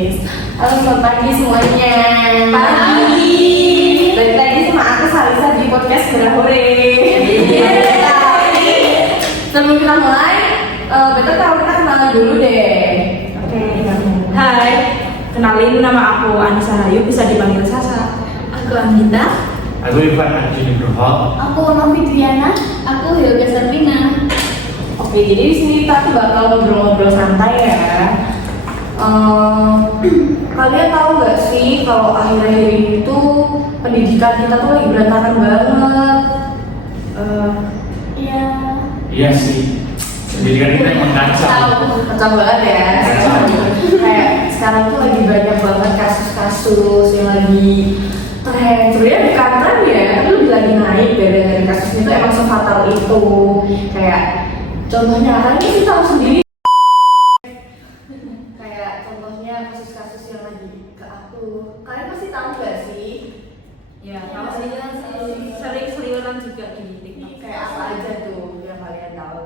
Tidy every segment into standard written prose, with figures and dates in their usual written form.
Yes. Halo, selamat pagi semuanya. Pagi. Balik lagi sama aku Salisa di podcast Berahore. Sebelum kita mulai, better kalau kita kenalan dulu deh. Oke. Hai, kenalin nama aku Anissa Hayu, bisa dipanggil Sasa. Aku Anita. Aku Ivan Arjuni Nugroho. Aku Novi Triana. Aku Yoga Sarlina. Oke, jadi di sini kita tuh bakal ngobrol-ngobrol santai ya. Kalian tahu nggak sih kalau akhir-akhir ini tuh pendidikan kita tuh lagi berantakan banget. Iya. Iya sih. Pendidikan kita emang kacau Banget ya. Kayak sekarang tuh lagi banyak banget kasus-kasus yang lagi tren. Sebenarnya bukan tren ya, tapi lebih lagi naik dari kasusnya itu emang sefatal itu. Kayak contohnya kan ini kita tahu sendiri. Kayak contohnya kasus-kasus yang lagi keatur. Kalian pasti tahu nggak sih? Ya, tahu sih, sering-seringan juga di TikTok. Kayak apa aja tuh yang kalian tahu?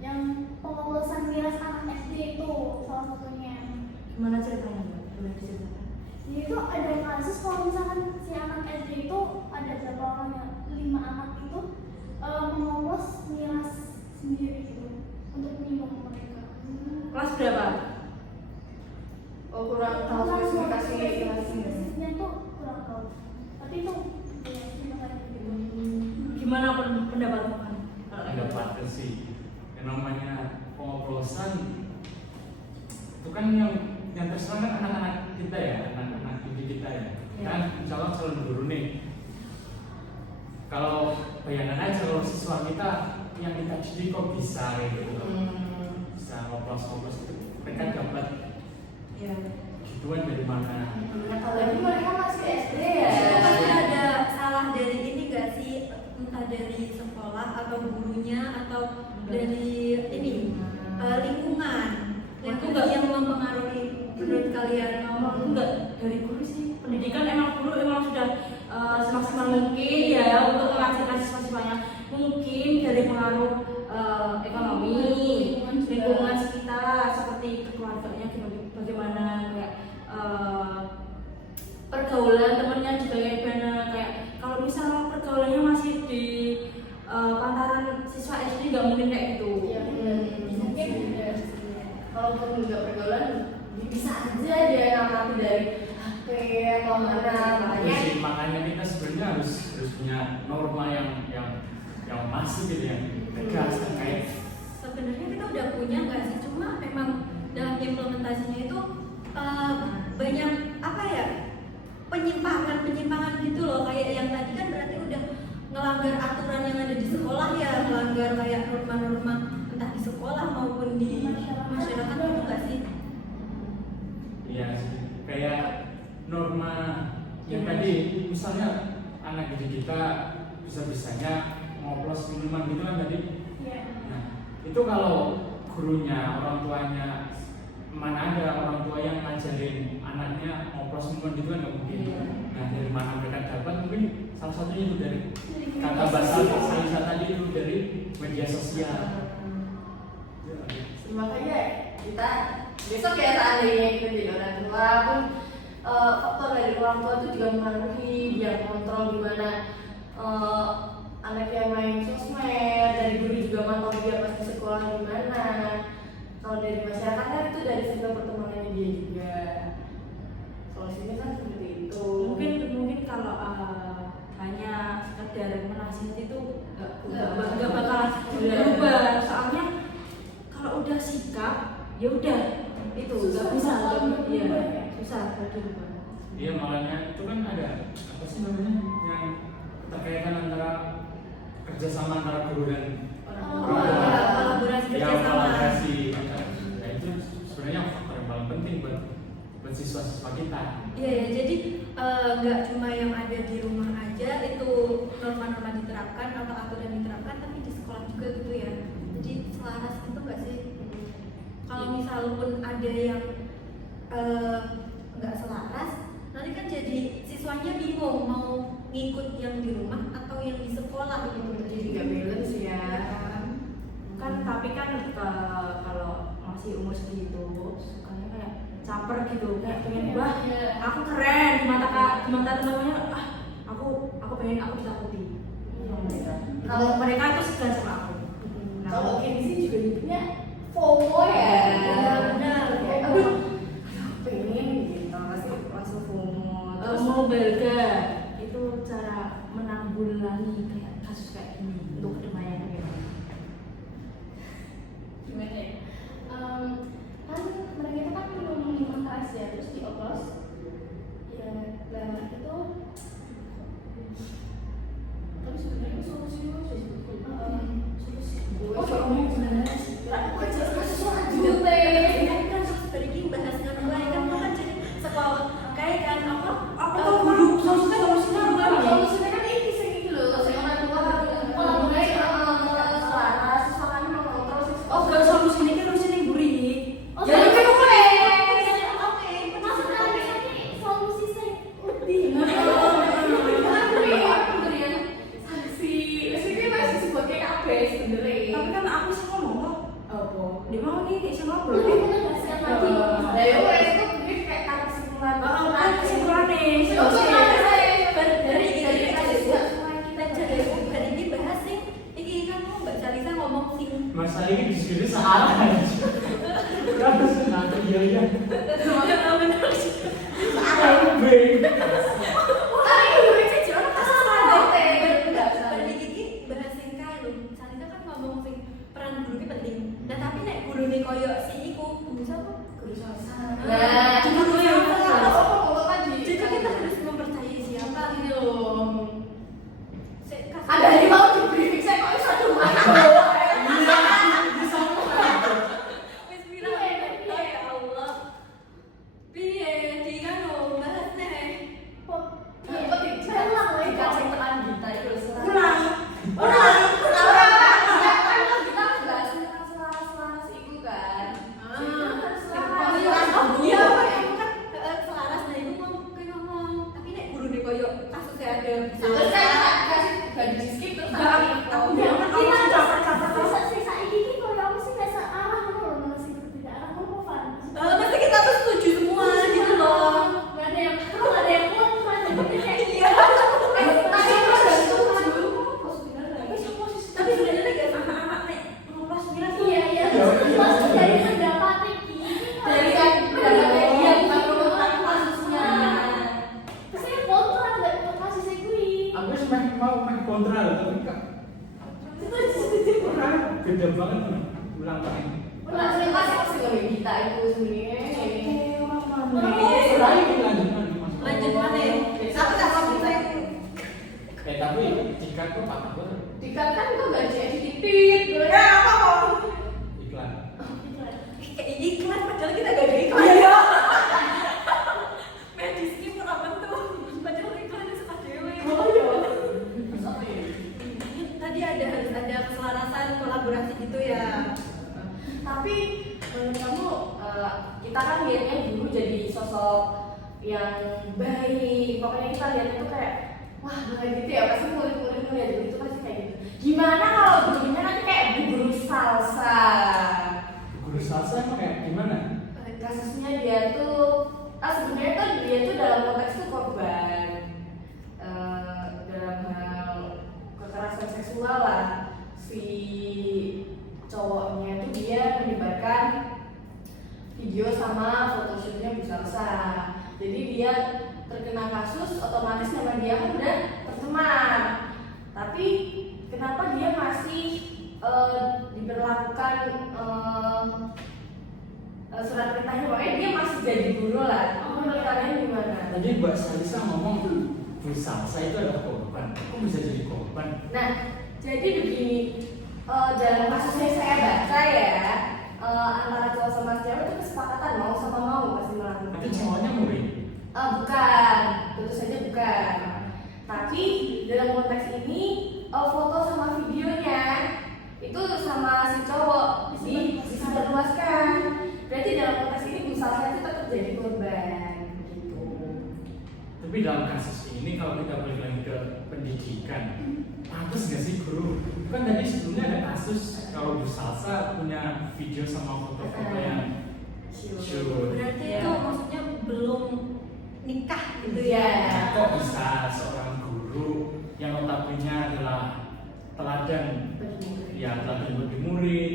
Yang pengurusan miras anak SD itu salah satunya. Gimana ceritanya? Boleh diceritakan? Jadi itu ada kasus kalau misalkan si anak SD itu ada berapa orang ya? 5 anak itu mengurus miras sendiri gitu untuk menyumbang mereka. Kelas berapa? Oh, kurang tahu spesifikasinya tuh kurang tahu. Tapi itu ya terima kasih gitu. Gimana pendapat kamu? Ada partner sih. Yang namanya pengoplosan itu kan yang terserang kan anak-anak kita ya, anak-anak didik kita ya. Kan insya Allah selalu guru nih. Kalau bayangkan aja kalau siswa kita yang kita didik kok bisa kayak gitu loh. Bisa ngoplos itu mereka dapat gituan dari mana? Tapi mereka masih SD ya. Pasti ada salah dari ini nggak sih, entah dari sekolah atau gurunya atau dari ini lingkungan yang mempengaruhi menurut kalian? Menurutku nggak dari guru sih. Pendidikan emang guru emang sudah semaksimal mungkin ya untuk mengajarkan siswa-siswanya. Mungkin dari pengaruh ekonomi, lingkungan sekitar seperti keluarganya bagaimana, kayak pergaulan temennya juga kayak gimana. Kayak kalau misalnya pergaulannya masih di pantaran siswa SD nggak mungkin kayak gitu. Mungkin kalaupun nggak pergaulan bisa aja dia ngamati dari HP atau mana. Makanya kita sebenarnya harus punya norma yang masif gitu ya, tegas kan kayak. Sebenarnya kita udah punya nggak sih, cuma memang dalam implementasinya itu banyak apa ya, penyimpangan gitu loh. Kayak yang tadi kan berarti udah ngelanggar aturan yang ada di sekolah ya, melanggar kayak norma-norma entah di sekolah maupun di masyarakat itu nggak sih? Iya sih, kayak norma yang tadi misalnya anak didik kita bisa-bisanya ngoplos minuman gitu kan tadi. Nah, itu kalau gurunya, orang tuanya, mana ada orang tua yang ngajarin anaknya ngoplos minuman gitu kan nggak mungkin. Nah, dari mana mereka dapat? Mungkin salah satunya itu dari kata bahasa Salisa tadi itu dari media sosial. Makanya kita besok ya seandainya kita jadi orang tua pun faktor dari orang tua itu juga mempengaruhi dia kontrol gimana anak yang main sosmed, dari guru juga mantau dia pas di sekolah gimana. Kalau dari masyarakat kan itu dari sistem pertemuannya dia juga. Solusinya kan seperti itu. Mungkin kalau hanya sekedar menasihati itu nggak bakal berubah. Soalnya kalau udah sikap ya udah itu nggak bisa, susah berubah. Iya, makanya itu kan ada apa sih namanya yang keterkaitan antara kerjasama antara guru dan Kolaborasi kerjasama. Nah itu sebenarnya faktor yang paling penting buat siswa-siswa kita. Iya ya, jadi nggak cuma yang ada di rumah aja itu norma-norma diterapkan atau aturan diterapkan, tapi di sekolah juga gitu ya. Jadi selaras itu nggak sih? Kalau misal pun ada yang nggak selaras, nanti kan jadi siswanya bingung mau ngikut yang di rumah atau yang di sekolah gitu. Jadi nggak balance ya. Kan tapi kan kalau masih umur segitu sukanya kayak caper gitu, kayak pengen wah aku keren di mata teman-temannya, aku pengen aku ditakuti sama mereka. Kalau mereka itu segan sama aku. Kalau gengsi juga nyebutnya FOMO ya. Benar. Kayak, aduh, pengen gitu, pasti langsung FOMO. Terus mau belga itu cara menanggulangi kayak kasus kayak ini untuk kedepannya gitu. Gimana ya? Kan mereka itu kan minum keras ya, terus dioplos ya, lama itu tapi sebenarnya itu solusinya solusi Kamu gimana sih? Aku aja sesuatu juga Kan tadi kita bahas mulai kan jadi sekolah kayak kan Apa tuh dulu solusinya solusinya kan ini sih gitu loh, saya orang tua harus mulai selaras, makanya mengontrol sih. Oh, kalau solusinya kan solusi yang buri. Jadi kan boleh. maksudnya ini solusi saya lebih Tapi kan aku sih ngomong apa? Dia mau nih kayak sama bro. lebih menegaskan lagi. Kesimpulan nih. dari ini bahas sih ini kan mau Mbak Salisa ngomong sih Masalah ini diskusi salah aja. Terus nanti iya. Aku bing. bahas sing kae lho Salisa kan ngomong sing peran guru ki penting nah tapi nek guru nih koyo si iku guru sapa Nah, guru yang jadi jadi kita harus mempercayai siapa ini loh. Sik, kasih- Ada yang mau di briefing saya kok bisa cuma Wis bilang, oh ya Allah. Piye di kan lo bahas nih. Saya ulang lagi. dikasih peran kita itu Ulang. kita bahas tentang selaras itu kan. Iya, aku kan selaras nah iku ngomong tapi nek guru nih koyo kasusnya ada Terus saya kasih gaji skip terus Aku bilang kan kamu sih capek-capek. Sisa ini kalau aku sih biasa arah kan kalau malah sih tidak arah aku mau fun. pasti kita tuh setuju semua gitu loh. Nggak ada yang pro, nggak ada yang kontra, jadi kayak Iya. Tapi sebenarnya kayak anak-anak nih ngepas bilang tuh. iya maksud dari pendapatnya gini dari kan pendapatnya dia bukan menurut kasusnya. saya kontra nggak untuk kasih saya gue. Aku sih mau main kontra loh, tapi kak orang beda banget nih. Ulang lagi. Nah, terima kasih sebagai kita itu sebenarnya. Lanjut mana ya? Satu tak mau saya. Tapi jika tuh patah banget Dikatakan kok gaji sedikit. Ya apa mau? iklan. Kayak iklan padahal kita gak ada iklan. Iya. Medis ini pernah bentuk. Padahal iklannya suka dewe. Terus apa ya? Tadi harus ada keselarasan kolaborasi gitu ya. Tapi menurut kamu kita kan lihatnya dulu jadi sosok yang baik. Pokoknya kita lihatnya tuh kayak wah baik gitu ya. Pasti murid-murid ngeliat gitu pasti kayak gitu. Gimana kalau gurunya nanti kayak guru salsa? Guru salsa emang kayak gimana? Kasusnya dia tuh sebenarnya tuh dia tuh dalam konteks tuh korban dalam hal kekerasan seksual lah. Si cowoknya tuh dia menyebarkan video sama photoshootnya Bu Salsa. Jadi dia terkena kasus, otomatis nama dia kan udah tercemar. Tapi kenapa dia masih diberlakukan surat perintahnya? Pokoknya dia masih jadi guru lah. Menurut kalian gimana? Tadi Mbak Salisa ngomong Bu Salsa itu adalah korban. Kok bisa jadi korban? Nah, jadi begini, dalam kasus yang saya baca ya, antara cowok sama cewek itu kesepakatan mau sama mau pasti melakukan. Tapi cowoknya murid. Bukan, tentu saja bukan. Tapi dalam konteks ini foto sama videonya itu sama si cowok disebarluaskan. Berarti dalam konteks ini Bu Salsa itu tetap jadi korban gitu. Tapi dalam kasus ini kalau kita balik lagi ke pendidikan, pantas nggak sih guru? Kan tadi sebelumnya ada kasus kalau Bu Salsa punya video sama foto-foto yang Sure. Berarti Ya. itu maksudnya belum nikah gitu Iya. ya. Kok bisa seorang guru yang notabene adalah teladan, ya teladan bagi murid,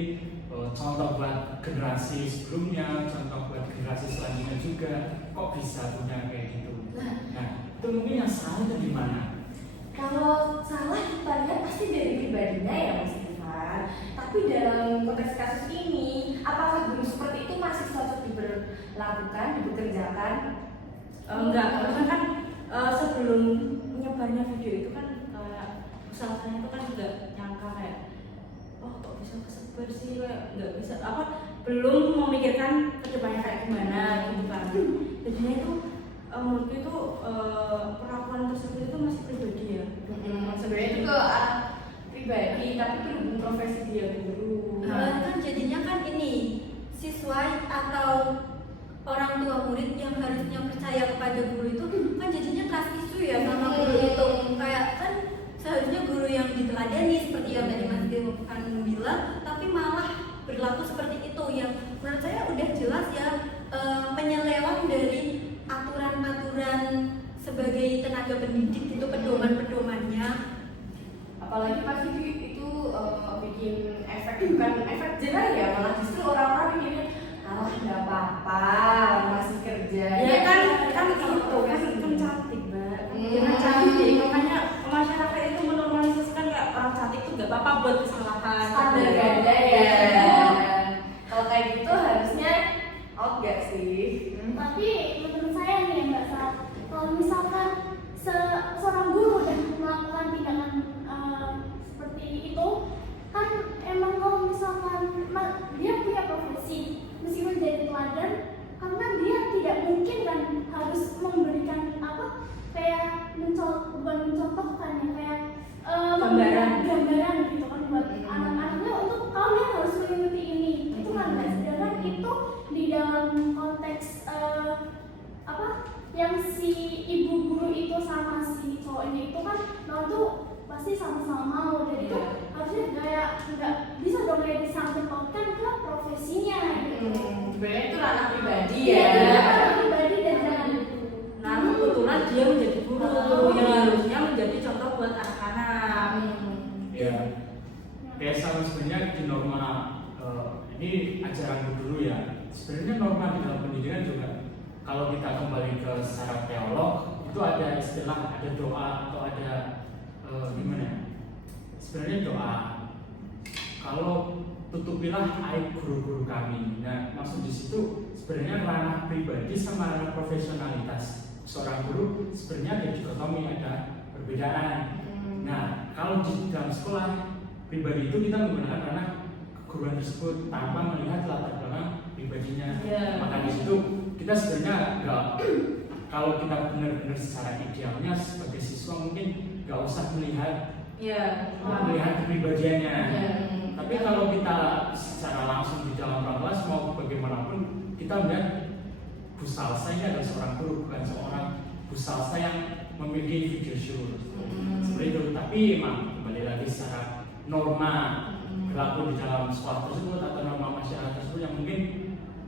contoh buat generasi sebelumnya, contoh buat generasi selanjutnya juga, kok bisa punya kayak gitu? Nah, itu mungkin yang salah itu di mana? Kalau salah kita lihat pasti dari pribadinya ya Mas Irfan. Tapi dalam konteks kasus ini, apakah guru seperti itu masih cocok diberlakukan, dibekerjakan? Enggak, karena kan sebelum menyebarnya video itu kan usahanya itu kan juga nyangka kayak oh kok bisa kesebar sih, kayak nggak bisa apa, belum memikirkan kedepannya kayak gimana gitu kan. Jadinya itu menurutku itu perlakuan tersebut itu masih pribadi ya. Sebenarnya itu ke arah pribadi, tapi berhubung profesi dia guru. Kan jadinya kan ini siswa atau orang tua murid yang harusnya percaya kepada guru itu kan jadinya trust issue ya sama guru itu. Kayak kan seharusnya guru yang diteladani seperti yang tadi Mas Irfan bilang, tapi malah berlaku seperti itu yang menurut saya udah jelas ya penyeleweng dari aturan-aturan sebagai tenaga pendidik itu pedoman-pedomannya. Apalagi pasti itu bikin efek, bukan efek jerah ya, malah justru orang-orang mikirnya alah nggak apa-apa masih kerja. Ya kan itu kan cantik Mbak. Jangan cantik, makanya masyarakat itu menormalisasikan kayak orang cantik itu nggak apa-apa buat kesalahan. Standar ganda ya. Kalau kayak gitu harusnya out gak sih? Tapi menurut saya nih Mbak Sar, kalau misalkan seorang guru udah melakukan tindakan seperti itu, kan emang kalau misalkan dia punya profesi, meskipun jadi teladan, karena dia tidak mungkin kan harus memberikan apa kayak bukan mencontohkan ya, kayak gambaran gitu kan buat anak-anaknya untuk kalian harus mengikuti ini. Itu kan Mbak, sedangkan itu di dalam konteks apa yang si ibu guru itu sama si cowoknya itu kan mau tuh pasti sama-sama mau, dan itu harusnya kayak nggak bisa dong kayak disangkutkan ke profesinya gitu. Sebenarnya itu ranah pribadi Iya, ya. dia kan pribadi dan jangan Nah kebetulan dia menjadi guru yang harusnya menjadi contoh buat anak-anak. Ya, kayak sama sebenarnya di norma ini ajaran dulu ya. Sebenarnya norma di dalam pendidikan juga, kalau kita kembali ke secara teolog, itu ada istilah, ada doa atau ada gimana ya? Sebenarnya doa. Kalau tutupilah aib guru-guru kami. Nah, maksud di situ sebenarnya ranah pribadi sama ranah profesionalitas seorang guru sebenarnya ada dikotomi, ada perbedaan. Nah, kalau di dalam sekolah pribadi itu kita menggunakan ranah keguruan tersebut tanpa melihat latar belakang pribadinya. Maka di situ kita sebenarnya enggak, kalau kita benar-benar secara idealnya sebagai siswa mungkin nggak usah melihat kepribadiannya. Tapi kalau kita secara langsung di dalam kelas mau bagaimanapun, kita melihat Bu Salsa ini adalah seorang guru, bukan seorang Bu Salsa yang memiliki video shoot seperti itu. Tapi emang kembali lagi secara norma berlaku di dalam sekolah tersebut atau norma masyarakat tersebut yang mungkin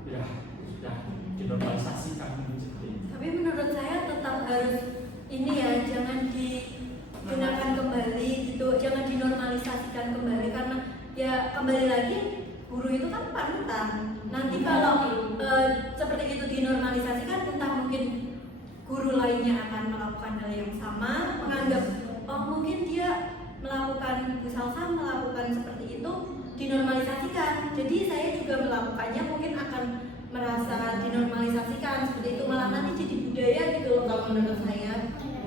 ya sudah dinormalisasikan seperti itu. Tapi menurut saya tetap harus ini ya, jangan digunakan kembali gitu, jangan dinormalisasikan kembali, karena ya kembali lagi guru itu kan panutan. Nanti kalau seperti itu dinormalisasikan, entah mungkin guru lainnya akan melakukan hal yang sama, menganggap oh mungkin dia melakukan misalnya melakukan seperti itu, dinormalisasikan. Jadi saya juga melakukannya mungkin akan merasa dinormalisasikan seperti itu, malah nanti jadi budaya gitu loh kalau menurut saya.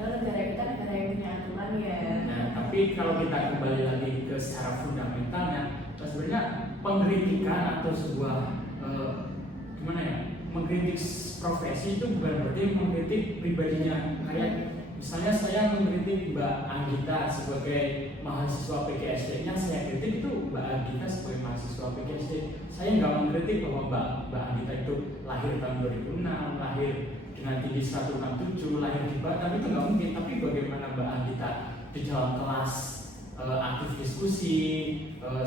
Negara kita negara yang punya aturan ya. Nah, tapi kalau kita kembali lagi ke secara fundamentalnya, sebenarnya pengkritikan atau sebuah gimana ya, mengkritik profesi itu bukan berarti mengkritik pribadinya. Kayak misalnya saya mengkritik Mbak Anggita sebagai mahasiswa PGSD-nya, saya kritik itu Mbak Anggita sebagai mahasiswa PGSD. Saya nggak mengkritik bahwa Mbak Anggita itu lahir tahun 2006, lahir dengan tinggi 167, lahir di Batam, itu nggak mungkin. Tapi bagaimana Mbak Anggita di dalam kelas aktif diskusi,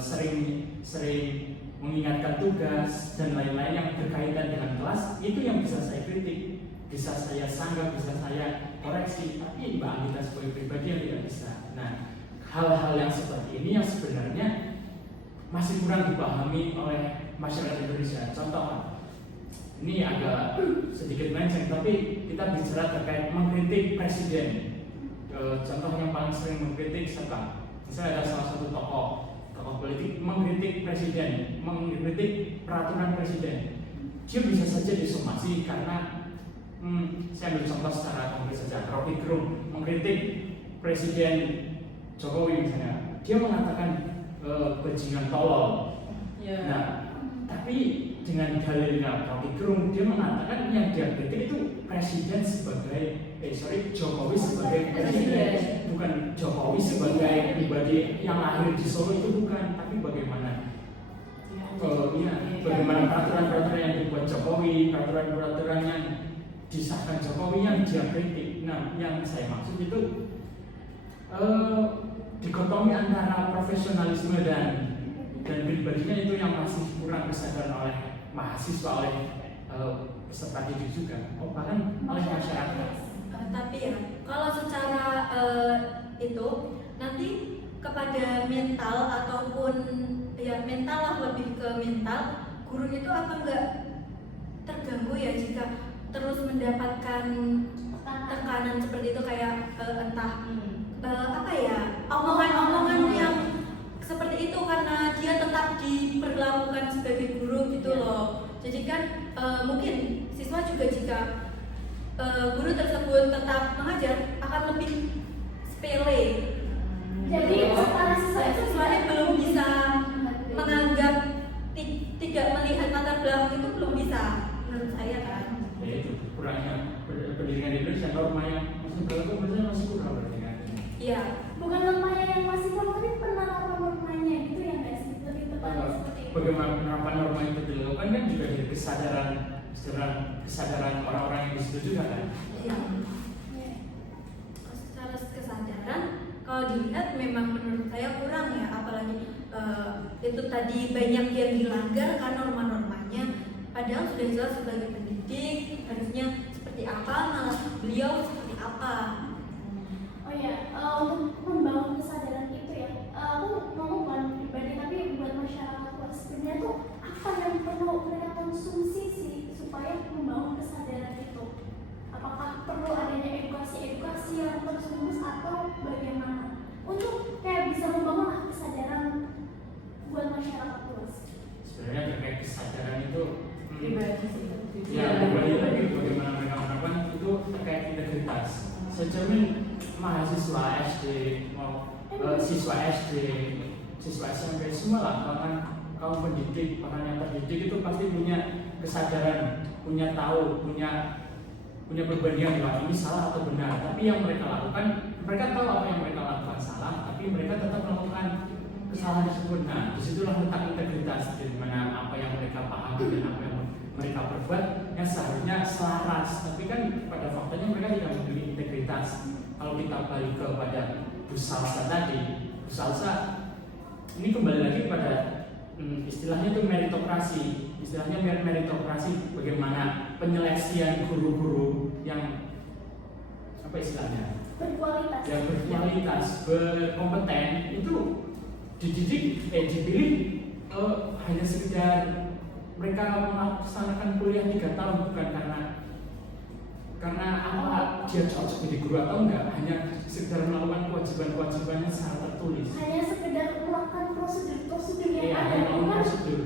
sering mengingatkan tugas dan lain-lain yang berkaitan dengan kelas, itu yang bisa saya kritik, bisa saya sanggah, bisa saya koreksi. Tapi Mbak Anita sebagai pribadi yang tidak bisa. Nah, hal-hal yang seperti ini yang sebenarnya masih kurang dipahami oleh masyarakat Indonesia. Contoh, ini agak sedikit melenceng, tapi kita bicara terkait mengkritik presiden. Contoh yang paling sering mengkritik siapa? Misalnya ada salah satu tokoh politik mengkritik presiden, mengkritik peraturan presiden. Dia bisa saja disomasi karena saya ambil contoh secara konkret saja. Rocky Gerung mengkritik presiden Jokowi misalnya, dia mengatakan bajingan tolol. Nah, tapi dengan dalilnya Rocky Gerung, dia mengatakan yang dia kritik itu presiden sebagai Jokowi sebagai presiden, bukan Jokowi sebagai pribadi yang lahir di Solo, itu bukan, tapi bagaimana bagaimana peraturan-peraturan yang dibuat Jokowi, peraturan-peraturan yang disahkan Jokowi yang dia kritik. Nah, yang saya maksud itu dikotomi antara profesionalisme dan pribadinya itu yang masih kurang kesadaran oleh mahasiswa, oleh peserta didik juga, bahkan oleh masyarakat. Tapi ya, kalau secara itu nanti kepada mental ataupun ya mental lah, lebih ke mental, guru itu apa enggak terganggu ya jika terus mendapatkan tekanan seperti itu, kayak entah apa ya, omongan-omongan yang seperti itu karena dia tetap diperlakukan sebagai guru gitu loh. Jadi kan mungkin siswa juga jika guru tersebut tetap mengajar akan lebih sepele. Jadi para siswa itu Siswanya belum bisa menganggap, tidak melihat latar belakang itu belum bisa, menurut saya kan. Ya itu kurangnya pendidikan di Indonesia, norma yang masih berlaku biasanya masih kurang berarti kan. Iya. bukan lemahnya yang masih kurang, tapi penerapan normanya gitu ya nggak sih, lebih tepatnya seperti itu. Bagaimana penerapan norma itu dilakukan kan juga dari kesadaran orang-orang yang di situ juga kan. Iya. Secara kesadaran kalau dilihat memang menurut saya kurang ya, apalagi itu tadi banyak yang dilanggar kan norma-normanya, padahal sudah jelas sebagai pendidik harusnya seperti apa, malah beliau seperti apa. Oh ya, untuk membangun kesadaran itu ya, aku ngomong bukan pribadi tapi buat masyarakat luas. Sebenarnya tuh apa yang perlu mereka konsumsi sih supaya membangun kesadaran itu? Apakah perlu adanya edukasi yang terus-menerus atau bagaimana? Untuk kayak bisa membangun kesadaran buat masyarakat luas. Sebenarnya terkait kesadaran itu Pribadi sih. ya pribadi, tapi bagaimana mereka menerapkan itu terkait integritas. Secermin mahasiswa SD mau siswa SD, siswa SMP, semua lah, bahkan kaum pendidik, bahkan yang terdidik itu pasti punya kesadaran, punya tahu, punya perbandingan bahwa ini salah atau benar. Tapi yang mereka lakukan, mereka tahu apa yang mereka lakukan salah, tapi mereka tetap melakukan kesalahan tersebut. Nah, disitulah letak integritas, di mana apa yang mereka pahami dan apa yang mereka perbuat yang seharusnya selaras. Tapi kan pada faktanya mereka tidak memiliki integritas. Kalau kita balik kepada Bu Salsa tadi, Bu Salsa ini kembali lagi pada istilahnya itu meritokrasi. Istilahnya meritokrasi, bagaimana penyeleksian guru-guru yang apa istilahnya? Berkualitas. Yang berkualitas, berkompeten itu dipilih hanya sekedar mereka melaksanakan kuliah 3 tahun, bukan karena apa dia cocok jadi guru atau enggak, hanya sekedar melakukan kewajiban-kewajibannya secara tertulis. Hanya sekedar melakukan prosedur yang Iya, ada, hanya bukan prosedur.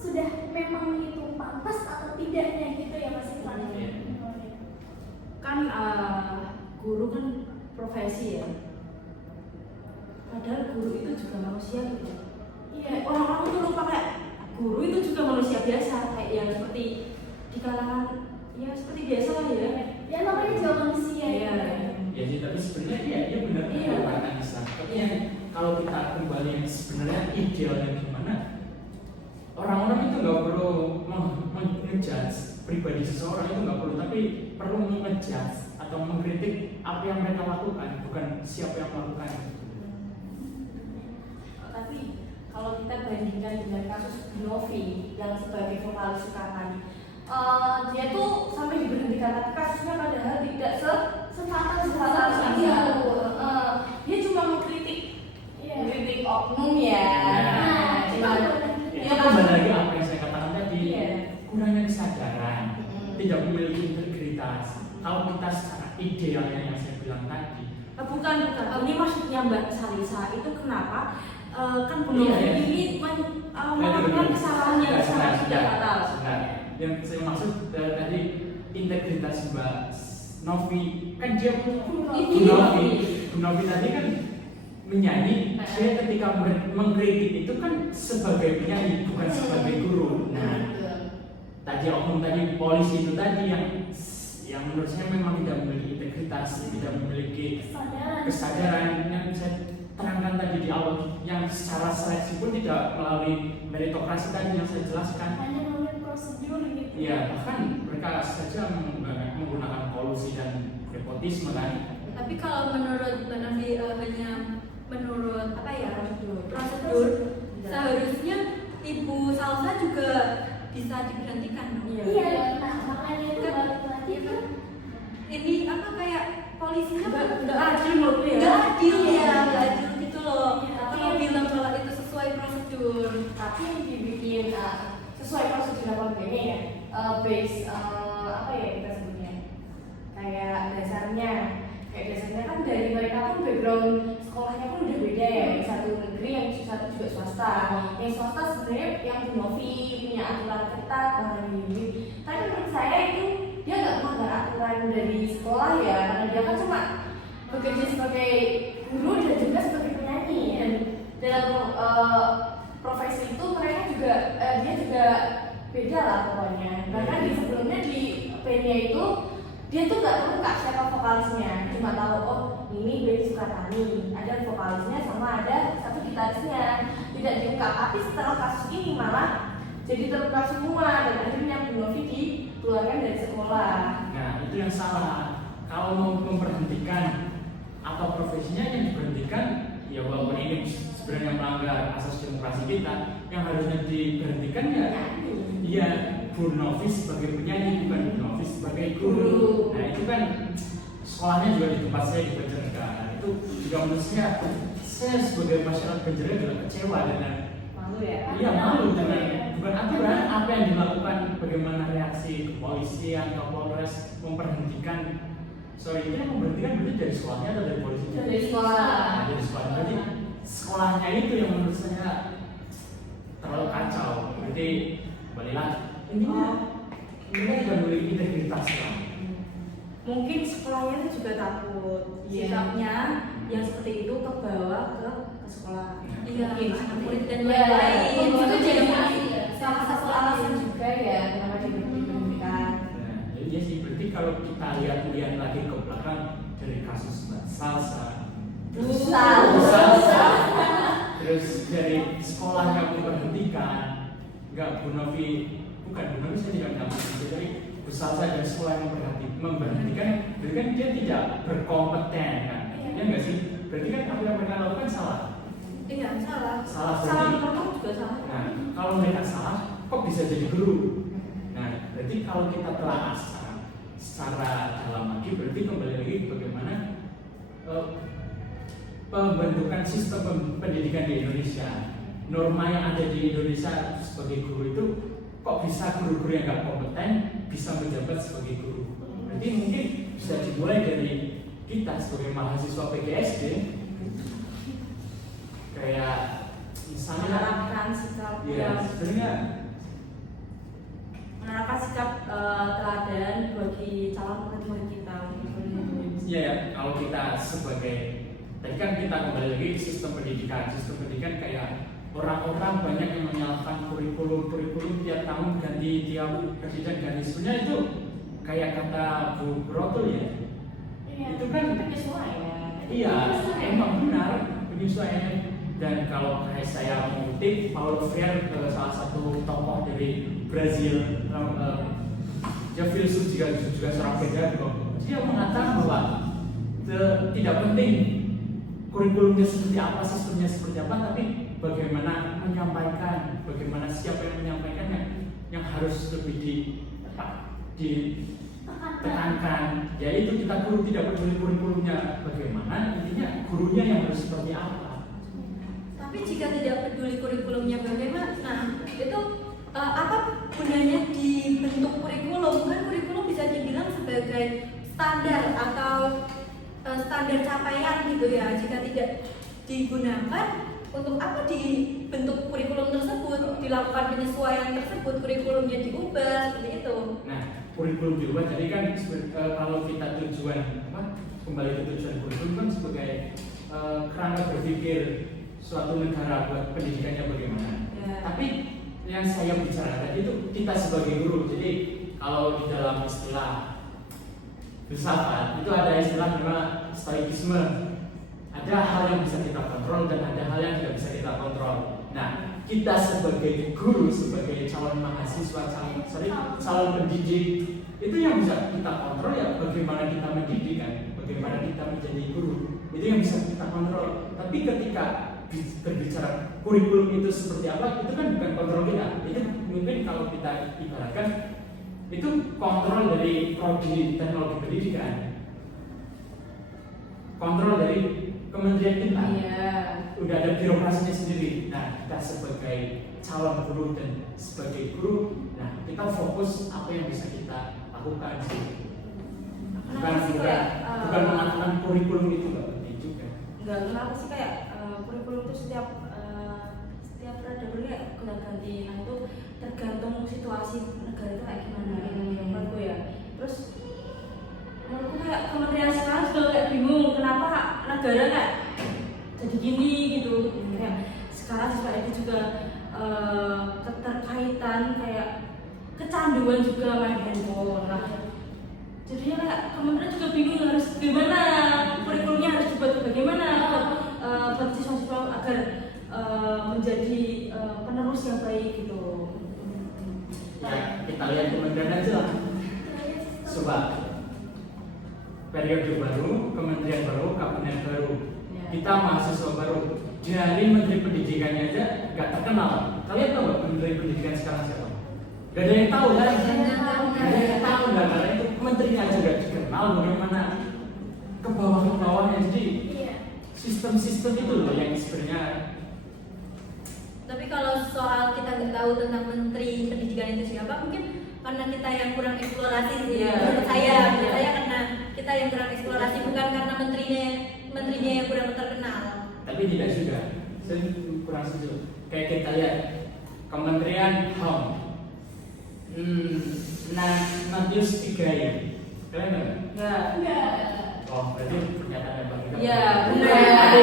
Sudah memang itu pantas atau tidaknya gitu ya Mas Irfan. Iya. Kan guru kan profesi ya. Padahal guru itu juga manusia gitu. Iya. Orang-orang tuh lupa kayak guru itu juga manusia biasa, kayak yang seperti di kalangan ya seperti biasa lah ya. Ya namanya juga manusia Iya. Ya sih, tapi sebenarnya iya benar Iya. kata Islam. Tapi yang kalau kita kembali yang sebenarnya idealnya gimana? Orang-orang itu nggak perlu ngejudge pribadi seseorang, itu nggak perlu, tapi perlu ngejudge atau mengkritik apa yang mereka lakukan, bukan siapa yang melakukan. Tapi kalau kita bandingkan dengan kasus Bu Novi yang sebagai vokalis Sukatani, dia tuh sampai diberhentikan, tapi kasusnya padahal tidak sefatal itu. Dia cuma mengkritik oknum ya. Itu kembali lagi apa yang saya katakan tadi, kurangnya kesadaran, tidak memiliki integritas. Kalau kita secara idealnya yang saya bilang tadi, Bukan. Ini maksudnya Mbak Salisa itu kenapa kan Bu Novi ini melakukan kesalahan yang sangat tidak fatal. Yang saya maksud tadi integritas Mbak Novi, kan dia Bu Novi tadi kan menyanyi, dia ketika mengkritik itu kan sebagai penyanyi bukan sebagai guru. Nah, tadi oknum tadi polisi itu tadi yang menurut saya memang tidak memiliki integritas, tidak memiliki kesadaran yang saya terangkan tadi di awal, yang secara seleksi pun tidak melalui meritokrasi tadi yang saya jelaskan. Hanya melalui prosedur gitu. Iya, bahkan mereka saja menggunakan kolusi dan nepotisme kan. Tapi kalau menurut Mbak Novi hanya menurut prosedur, seharusnya Ibu Salsa juga bisa diberhentikan dong. Iya, nah makanya itu balik lagi Itu kan. ini apa kayak polisinya Nggak adil menurutku ya. nggak adil ya, nggak adil gitu loh. Iya. Kalau bilang bahwa itu sesuai prosedur, Tapi yang dibikin sesuai prosedur apa enggaknya ya, base apa ya kita sebutnya, kayak dasarnya kan dari mereka pun background sekolahnya pun udah beda ya, yang satu negeri, yang satu juga swasta. Yang swasta sebenarnya yang Bu Novi punya aturan ketat bahwa ini, tapi menurut saya itu dia nggak melanggar aturan dari sekolah ya, karena dia kan cuma bekerja sebagai guru dan juga sebagai penyanyi, dan dalam profesi itu mereka juga dia juga beda lah pokoknya. Bahkan di sebelumnya di band-nya itu dia tuh nggak tahu kak siapa vokalisnya, cuma tahu oh ini band Sukatani, ada vokalisnya sama ada satu gitarisnya, tidak diungkap. Tapi setelah kasus ini malah jadi terungkap semua dan akhirnya Bu Novi dikeluarkan dari sekolah. Nah, itu yang salah. Kalau mau memberhentikan atau profesinya yang diberhentikan, ya walaupun ini sebenarnya melanggar asas demokrasi kita, yang harusnya diberhentikan ya Bu Novi sebagai penyanyi, bukan Bu Novi sebagai guru. Nah, itu kan sekolahnya juga di tempat saya di Banjarnegara. Itu juga menurut saya sebagai masyarakat Banjarnegara juga kecewa dengan Malu ya? Iya, malu dengan bukan aturan apa yang dilakukan, bagaimana reaksi kepolisian, Kapolres memberhentikan. Sorry, ini yang memberhentikan berarti dari sekolahnya atau dari polisi? Dari sekolah. Nah, dari sekolah. Berarti sekolahnya itu yang menurut saya terlalu kacau. Berarti kembali lagi. Ini tidak memiliki integritas kan? Mungkin sekolahnya itu juga takut sikapnya yang seperti itu kebawa ke sekolah. iya, Mungkin anak seperti murid itu. dan Ya, lain-lain. itu jadi ya. salah satu alasan juga ya kenapa diberhentikan. Nah, jadi sih berarti kalau kita lihat lagi ke belakang dari kasus Mbak Salsa, Busa. terus dari sekolah yang memberhentikan, nggak Bu Novi, bukan Bu Novi saya tidak mengerti, jadi Bu Salsa dan sekolah yang memberhentikan, berarti kan dia tidak berkompeten kan? Ya nggak sih? Berarti kan apa yang mereka lakukan salah. Iya, salah. Salah Salah berarti. ngomong juga salah. Nah, kalau mereka salah, kok bisa jadi guru? Nah, berarti kalau kita telah secara dalam lagi, berarti kembali lagi bagaimana pembentukan sistem pendidikan di Indonesia. Norma yang ada di Indonesia sebagai guru itu, kok bisa guru-guru yang nggak kompeten bisa menjabat sebagai guru? Berarti mungkin bisa dimulai dari kita sebagai mahasiswa PGSD, kayak misalnya Menerapkan sikap ya yang sebenarnya menerapkan sikap teladan bagi calon murid kita. iya ya, kalau kita sebagai tadi kan kita kembali lagi ke sistem pendidikan kayak orang-orang banyak yang menyalahkan kurikulum tiap tahun ganti, tiap presiden ganti. Sebenarnya itu kayak kata Bu Brotul ya, itu kan penyesuaian. iya emang benar penyesuaian. Dan kalau saya mengutip Paulo Freire, salah satu tokoh dari Brazil, dia filsuf juga seorang pedagog, dia mengatakan bahwa tidak penting kurikulumnya seperti apa, sistemnya seperti apa, tapi bagaimana menyampaikan, bagaimana siapa yang menyampaikannya yang harus lebih ditekankan. Yaitu kita guru tidak peduli kurikulumnya bagaimana, intinya gurunya yang harus seperti apa. Tapi jika tidak peduli kurikulumnya bagaimana, nah itu apa gunanya dibentuk kurikulum? Kan kurikulum bisa dibilang sebagai standar atau standar capaian gitu ya. Jika tidak digunakan, untuk apa dibentuk kurikulum tersebut, dilakukan penyesuaian tersebut, kurikulumnya diubah seperti itu. Nah, kurikulum diubah jadi kan kalau kita tujuan kembali ke tujuan kurikulum kan sebagai kerangka berpikir suatu negara buat pendidikannya bagaimana. Ya. Tapi yang saya bicarakan itu kita sebagai guru. Jadi kalau di dalam istilah filsafat itu ada istilah namanya stoikisme. Ada hal yang bisa kita kontrol dan ada hal yang tidak bisa kita kontrol. Nah, kita sebagai guru, sebagai calon mahasiswa, calon pendidik, itu yang bisa kita kontrol ya bagaimana kita mendidik kan, bagaimana kita menjadi guru. Itu yang bisa kita kontrol. Tapi ketika berbicara kurikulum itu seperti apa, itu kan bukan kontrol kita. Itu mungkin kalau kita ibaratkan itu kontrol dari prodi teknologi pendidikan, kontrol dari kementerian kita. Iya. Udah ada birokrasinya sendiri. Nah, kita sebagai calon guru dan sebagai guru, nah kita fokus apa yang bisa kita lakukan sih. Bukan melakukan kurikulum itu nggak penting juga. Enggak, kenapa sih kayak kurikulum itu setiap peradaban kayak ganti. Nah itu tergantung situasi negara itu kayak gimana menurutku ya. Terus menurutku kayak kementerian sekarang juga kayak bingung kenapa negara kayak jadi gini gitu. Kayak sekarang juga itu juga keterkaitan kayak kecanduan juga main handphone. Nah, jadinya kayak kementerian juga bingung harus gimana, kurikulumnya harus dibuat bagaimana buat siswa-siswa agar menjadi penerus yang baik gitu. Ya, kita lihat kementerian aja lah. Coba periode baru, kementerian baru, kabinet baru, kita mahasiswa baru. Dari menteri pendidikannya aja nggak terkenal. Kalian tahu nggak menteri pendidikan sekarang siapa? Gak ada yang tahu kan? Gak ada yang tahu nggak, karena itu menterinya aja nggak dikenal. Bagaimana ke bawahnya? Jadi sistem-sistem itu loh yang sebenarnya. Tapi kalau soal kita nggak tahu tentang menteri pendidikan itu siapa, mungkin karena kita yang kurang eksplorasi sih. Menurut saya karena kita yang kurang eksplorasi, bukan karena menterinya yang kurang terkenal. Tapi tidak juga, saya kurang setuju. Kayak kita lihat Kementerian HOM, Matius Tigai, kalian nggak? Enggak. Oh, berarti pernyataannya bang kita. Iya, benar.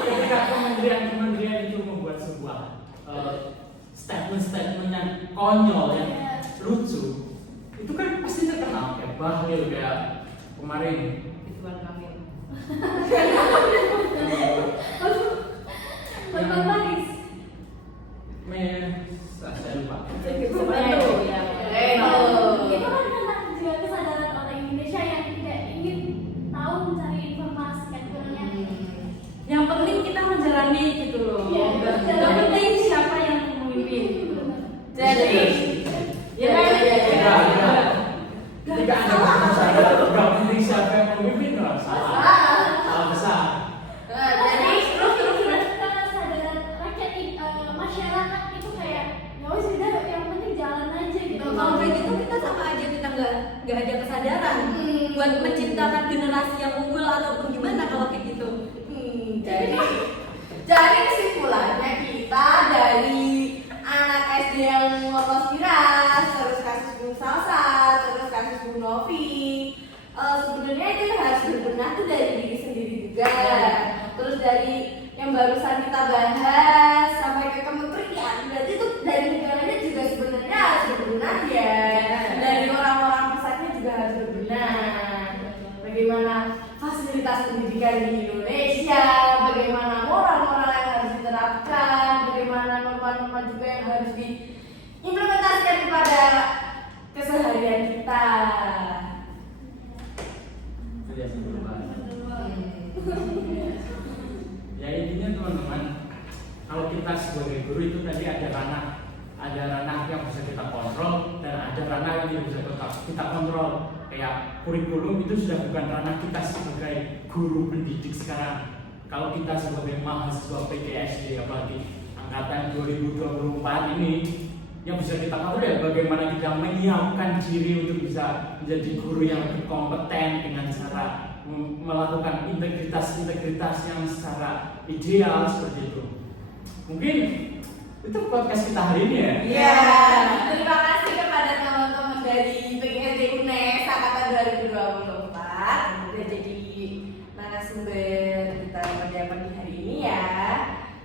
Ketika kementerian itu membuat sebuah statement yang konyol, yang lucu, itu kan pasti terkenal. Kayak Bahlil, kayak kemarin. Ridwan Kamil. Betul Paris. Saya lupa. Sebenarnya itu ya. Itu kan karena juga kesadaran orang Indonesia yang tidak ingin tahu mencari informasi kan sebenarnya. Yang penting kita menjalani gitu loh. Iya, Yang penting siapa yang memimpin. Jadi Ketika Anda berbicara, nggak penting siapa yang memimpin, nggak salah besar. jadi Karena kesadaran rakyat masyarakat itu kayak ya wes udah yang penting jalan aja gitu. Kalau kayak gitu kita sama aja kita nggak ada kesadaran buat menciptakan generasi yang unggul ataupun gimana kalau kayak gitu. Jadi kesimpulannya kita dari anak SD yang lolos miras, terus kasus Bung Salsa, terus kasus Bung Novi, sebenarnya itu yang harus berbenah tuh dari diri sendiri juga. Terus dari yang barusan kita bahas sampai ke kementerian, berarti itu dari negaranya juga sebenarnya harus berbenah ya. Dari orang-orang pusatnya juga harus berbenah. Bagaimana fasilitas pendidikan di Indonesia, bagaimana moral-moral yang harus diterapkan, bagaimana norma-norma juga yang harus diimplementasikan kepada keseharian kita. Itu ya sebelum bahas. Ya intinya kita sebagai guru itu tadi ada ranah yang bisa kita kontrol dan ada ranah yang tidak bisa kita kontrol. Kayak kurikulum itu sudah bukan ranah kita sebagai guru pendidik sekarang. Kalau kita sebagai mahasiswa PGSD apalagi angkatan 2024 ini, yang bisa kita kontrol ya bagaimana kita menyiapkan diri untuk bisa menjadi guru yang berkompeten dengan cara melakukan integritas yang secara ideal seperti itu. Mungkin itu podcast kita hari ini ya. Iya, terima kasih kepada teman-teman dari PGSD UNES angkatan 2024 udah jadi narasumber kita pada pagi hari ini ya.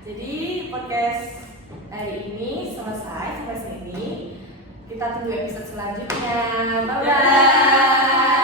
Jadi podcast hari ini selesai sampai sini. Kita tunggu episode selanjutnya. Bye bye.